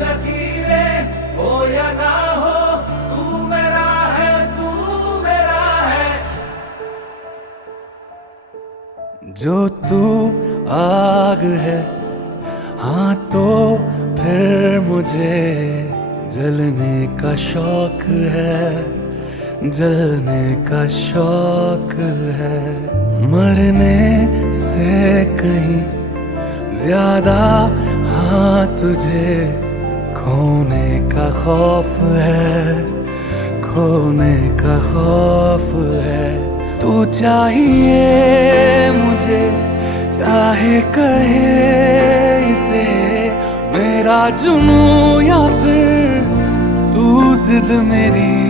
लकीरें हो या ना हो, तू मेरा है, तू मेरा है। जो तू आग है, हाँ तो फिर मुझे जलने का शौक है, जलने का शौक है। मरने से कहीं ज्यादा हाँ तुझे खोने का खौफ है, खोने का खौफ है। तू चाहिए मुझे, चाहे कहे इसे मेरा जुनून या फिर तू जिद मेरी